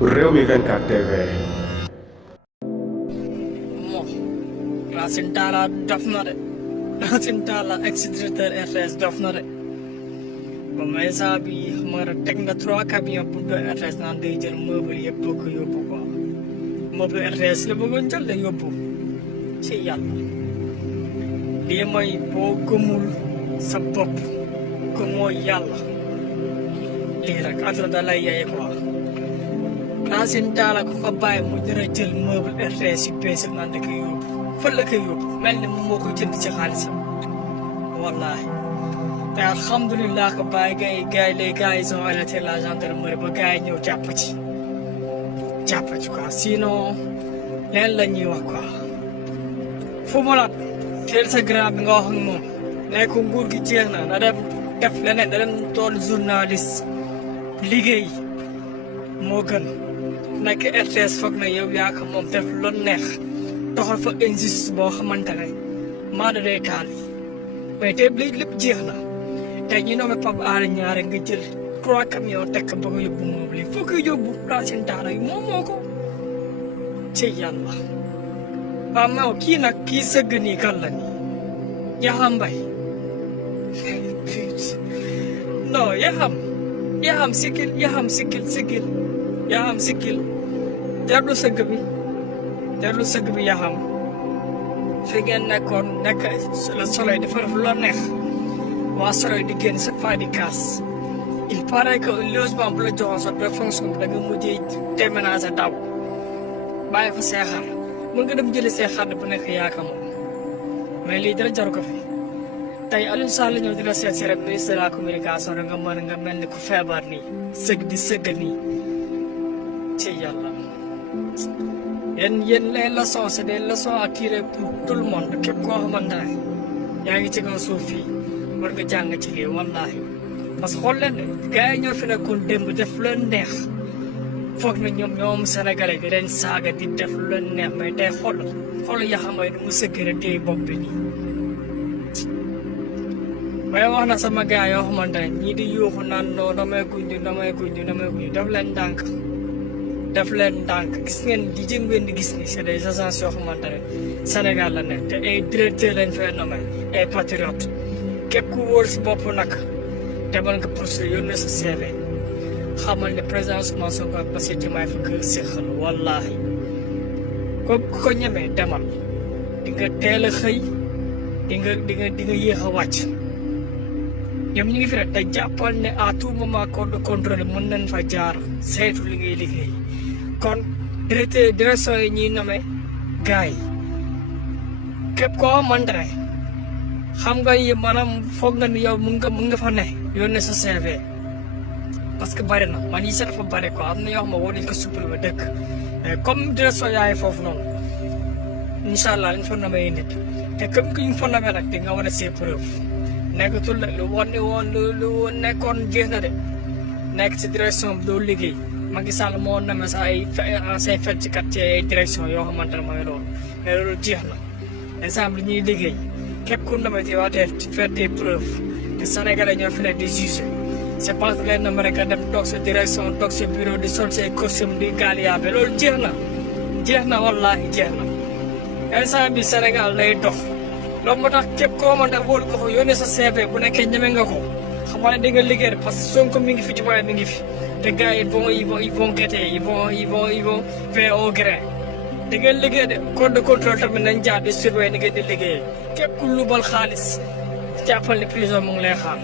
Rewmi 24 TV. Racine Talla dof na de Racine Talla ex-directeur RTS dof na de ba may saa bi xam nga teg na 3 camions pour de RTS naan day jël meuble yëpp bëgg yóbbu quoi meuble RTS la bëggoon jël la yóbbu ci yàlla lii mooy boo gëmul sa bopp gëmoo yàlla lii rek àdduna da lay yaye quoi Racine Talla ku ko bàyyi mu dina jël meuble RTS yu bees naan da koy yóbbu fan la koy yóbbu mel ni moom moo ko jënd ci xaalisam wallaahi te alhamdulilah que bàyyi gars yi sont alertés la gendarmerie ba gars yi ñëw jàpp ci quoi sinon leen la ñuy wax quoi fu mu la teel sa grand bi nga wax ak moom ne ko nguur gi jeex na dem def leneen da dem doon journaliste liggéey moo gën nekk RTS foog na yow yaa ko moom def lu neex doxal fa injustice boo xamante ne maa da day taal mais tey lépp jeex na tey ñu nommé Pape Alé Niang rek nga jël 3 camions tekk bëgg a yóbbu moom lii foo koy yóbbu Racine Talla yi moom moo ko ci yàlla waaw mais kii nag kii sëgg nii kan la nii Yaxam Mbaye non Yaxam sikkil jarlu sëgg bi Yaxam fi ngeen nekkoon nekk le soleil dafa def lu neex waa soleil di génn chaque fois di kaas il paraît que logement bu la joxoon sax de fonction da nga mujjee déménager daw bàyyi fa seexar mën nga dem jëli seexar bu nekk yaaka moom mais lii dara jaru ko fi tey Aliou Sall ñëw dina seet si rek ministre de la communication da nga mel ni ku feebar nii di sëgg nii ci yàlla yéen les leçons c'est des leçons à tirer pour tout le monde képp koo xamante ne yaa ngi ci kaw suuf fii war nga jàng ci lii wallaahi parce que xool leen de gars yi ñoo fi nekkoon démb def lu leen neex foog na ñoom sénégalais di leen saaga di def lu leen neex mais tey xool Yaxam Mbaye ni mu sëggee téye bopp bi nii waaye wax na sama gars yoo xamante ne ñii di yuuxu naan non damay guñu def leen ndànk gis ngeen di di gis ni c'est des agences yoo xamante ne Sénégal la nekk te ay directeur lañ fay nommé ay patriote képp ku wóor si bopp nag demal nga poursuivre yónnee sa CV xamal ne président Ousmane Sonko ak Bassirou Diomaye fa ko séqal wallaahi ko ñemee demal di nga teel a xëy di nga yéex a wàcc ñoom ñu ngi fi rek te jàppal ne à tout moment corps de contrôle mën nañ fa jaar saytu li ngay liggéey kon direction yi ñuy nommé gars yi képp koo xamante ne xam nga yi maanaam foog nga ni yow mun nga fa ne yónnee sa CV parce que bari na man yi sa dafa bari quoi am na yoo xam ne war nañ ko supprimer dëkk mais comme direction yaay foofu noonu incha allah dañ fa nommé yi nit te comme que ñu fa nommé nag di nga wane ses preuves nekkatul lu nekkoon jeex na de nekk ci direction bi doo liggéey Macky Sall moo nommé sax ay ancien fecckat ci ay direction yoo xamante ne mooy loolu mais loolu jeex na ensemble ñuy liggéey képp ku nommé ci waa faire des preuves te Sénégalais ñoo fi nekk di juger c'est parce que leen nommé rek dem toog sa direction toog sa bureau di sol say costume di gaal yaabe loolu jeex na wallaahi jeex na instant bi Sénégal lay dox loolu moo tax képp koo mën a wóolu ko fa yónnee sa CV bu nekkee ñeme nga ko xamal ne di nga liggéey parce que Sonko mi ngi fi Diomaye mi ngi fi te gars yi ils vont guetter ils vont faire au grain di nga liggéey de corps de contrôle tamit nañ jaar di surveiller ni ngeen di liggéeyee képp ku lubal xaalis jàppal ne prison mu ngi lay xaar